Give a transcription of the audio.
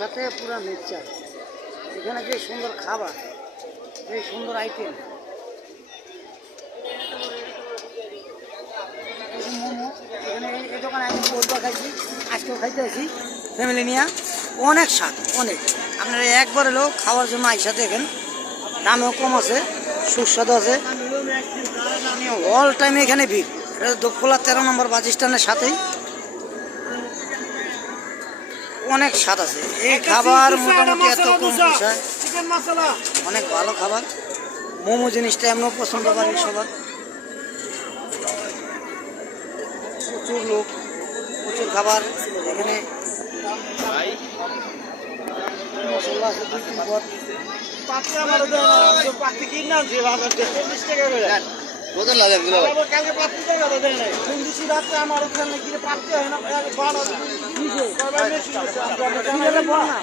সাথে পুরো মিক্সচার। এখানে যে সুন্দর খাবার, যে সুন্দর আইটেম মোমো দোকানে খাইছি, আজকেও খাইতে ফ্যামিলি নিয়ে, অনেক স্বাদ, অনেক। আপনারা একবার এলেও খাওয়ার জন্য আইসা দেখেন, দামেও কম আছে, সুস্বাদু আছে। অল টাইম এখানে ভিড়। এটা তেরো নম্বর বাস স্ট্যান্ডের সাথেই। অনেক স্বাদ আছে। এই খাবার মোটামুটি এত কম চিকেন অনেক ভালো খাবার। মোমো জিনিসটা এমনও পছন্দ করে সবার। প্রচুর লোক প্রচুর খাবার। এখানে মশলা আছে দুই তিন পাতি আমার পাতি কিনে চল্লিশ টাকা করে লাগে এগুলো কালকে প্রাপ্তি দেবে তো দেয় নাই। কোন দিছি রাত্রে আমার ওখানে গিয়ে প্রাপ্তি হয় না এক বারো সবাই মেশিন আছে আমরা না